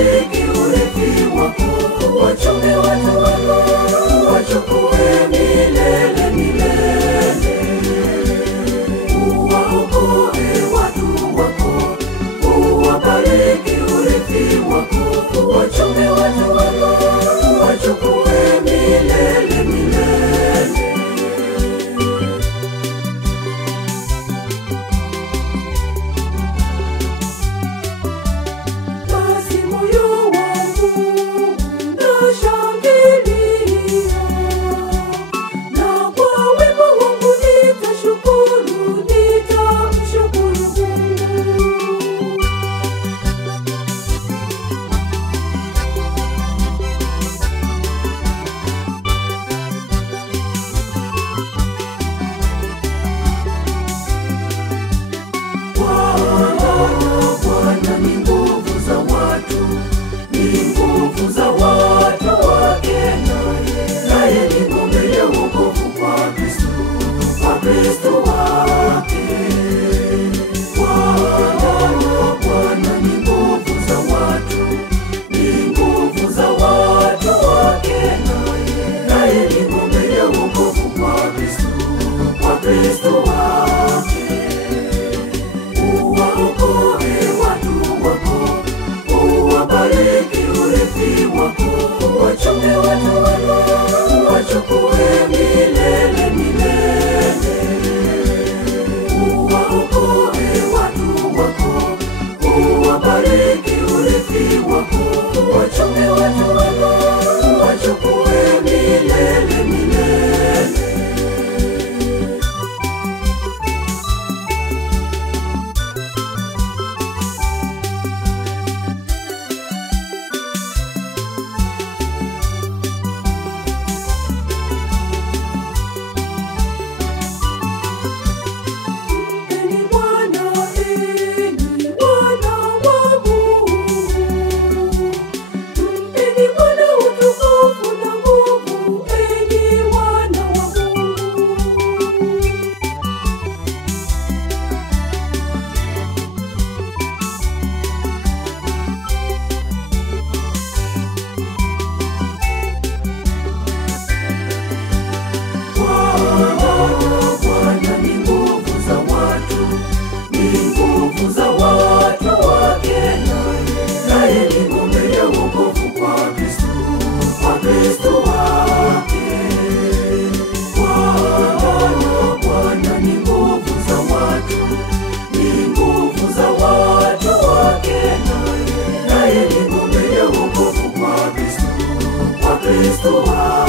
wabariki urithi wako, wachunge watu wako, wachukue milele milele. Uwaokoe watu wako, uwabariki urithi wako, wachunge watu wako, wachukue milele milele. Basi moyo wangu unashangilia, na kwa wema wangu nitashukuru, nitamshukuru Mungu. Bwana ni nguvu za watu, ni nguvu za watu wake, naye ni ngome ya wokovu kwa Kristo, kwa Kristo wake. Bwana ni nguvu za watu, ni nguvu za watu wake, naye ni ngome ya wokovu kwa Kristo, kwa Kristo wake. Uwaokoe watu wako, uwabariki urithi wako, wachunge watu wako, wachukue milele milele. Uwaokoe watu wako, uwabariki urithi wako, wachunge watu wako, wachukue milele milele. Eni Bwana wa Mungu, eni Bwana utukufu na nguvu, eni wana wa Mungu. Bwana ni nguvu za watu, ni nguvu za watu wake, naye ni ngome ya wokovu kwa Kristo, kwa Kristo wake. Bwana ni nguvu za watu, ni nguvu za watu wake, naye ni ngome ya wokovu kwa Kristo, kwa Kristo wake.